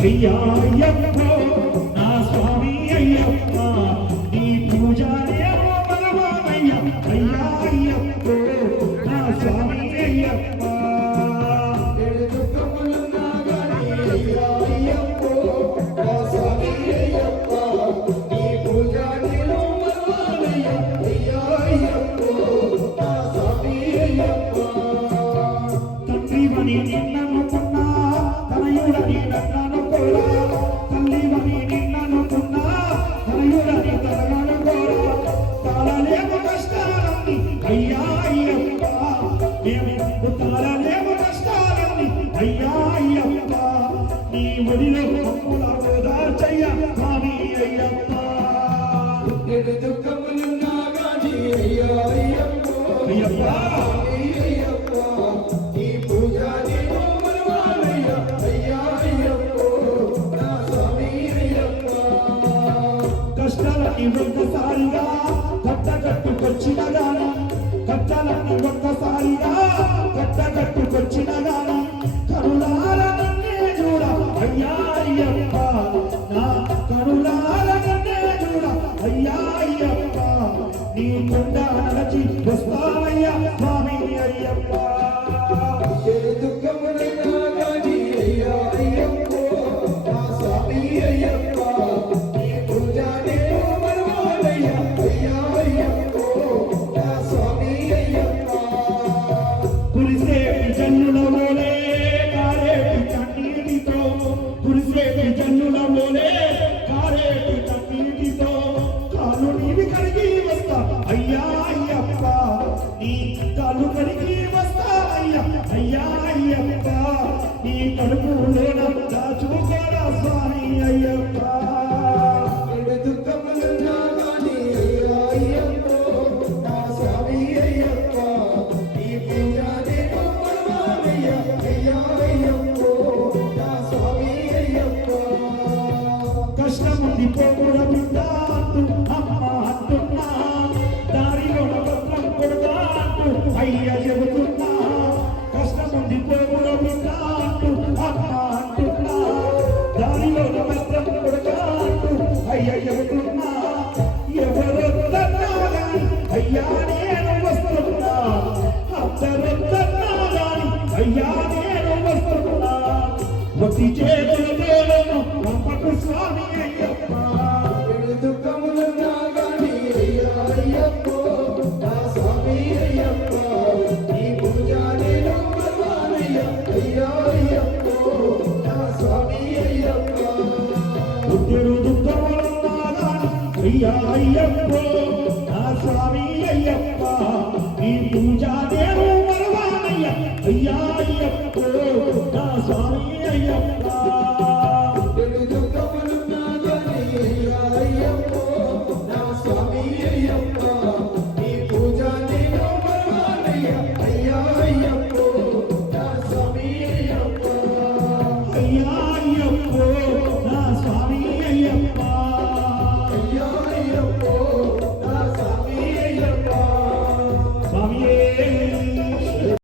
అయ్యా అయ్యప్పో నా స్వామి అయ్యప్ప నీ పూజ నేను మరవానయ్యా అయ్యా అయ్యప్పో నా స్వామి అయ్యప్ప తండ్రివని నిన్ననుకున్నా తనయుడని నన్ననుకోరా తల్లివని నిన్ననుకున్నా తనయుడని తననుకోరా తాళలేము కష్టాలన్నీ అయ్యా అయ్యప్ప మేము తాళలేము కష్టాలన్నీ అయ్యా అయ్యప్ప నీ ఒడిలో పప్పుల ఓదార్చయ్య స్వామి అయ్యప్ప దుఃఖములున్నా గాని అయ్యా అయ్యప్ప అయ్యప్ప కష్టాలని ఒక్కసారిగా కట్టకట్టుకొచ్చిన గాని కష్టాలని ఒక్కసారిగా కట్టకట్టుకొచ్చిన గాని కరుణాల నన్నే చూడ అయ్యా అయ్యప్ప నా కరుణాల నన్నే చూడ అయ్యా అయ్యప్ప నీ కొండ నడచి వస్తానయ్యా స్వామి అయ్యప్ప దుఃఖములున్నా గాని అయ్యా అయ్యప్ప నా స్వామి అయ్యప్ప కురిసేటి జన్నులలోనే కారేటి కన్నీటితో కురిసేటి జన్నులలోనే కారేటి కన్నీటితో కాలు నీవి కడిగి వస్తా అయ్యా అయ్యప్ప నీ కాలు కడిగి వస్తా అయ్యా అయ్యా అయ్యప్ప నీ కడుపులోన దాచుకోరా స్వామి అయ్యప్ప కష్టముంది పోకుడ బిడ్డ అంటూ అమ్మ అంటున్నా దారిలో పత్రం కొడతా అంటూ అయ్య చెబుతున్నా కష్టముంది పోకుడ బిడ్డ అంటూ అమ్మ అంటున్నా దారిలో పత్రం కొడతా అంటూ అయ్య చెబుతున్నా ఎవరొద్దన్నా గాని అయ్యా నేను వస్తున్నా అందరొద్దన్నా గాని అయ్యా నేను వస్తున్నా ఒట్టి చేతులతోను పంపకు స్వామి అయ్యప్ప దుఃఖములున్నా గాని అయ్యా అయ్యప్ప నా స్వామి అయ్యప్ప నీ పూజ నేను మరవానయ్యా అయ్యా అయ్యప్ప నా స్వామి అయ్యప్ప ఉద్దురు దుఃఖములున్నా గాని అయ్యా అయ్యప్ప నా స్వామి అయ్యప్ప నీ పూజ నేను మరవానయ్యా అయ్యా అయ్యప్ప నా స్వామి అయ్యప్ప దుఃఖములున్నా గాని అయ్యా అయ్యప్ప నా స్వామి అయ్యప్ప నీ పూజ నేను మరవానయ్యా అయ్యా అయ్యప్ప నా స్వామి అయ్యప్ప అయ్యా అయ్యప్ప నా స్వామి అయ్యప్ప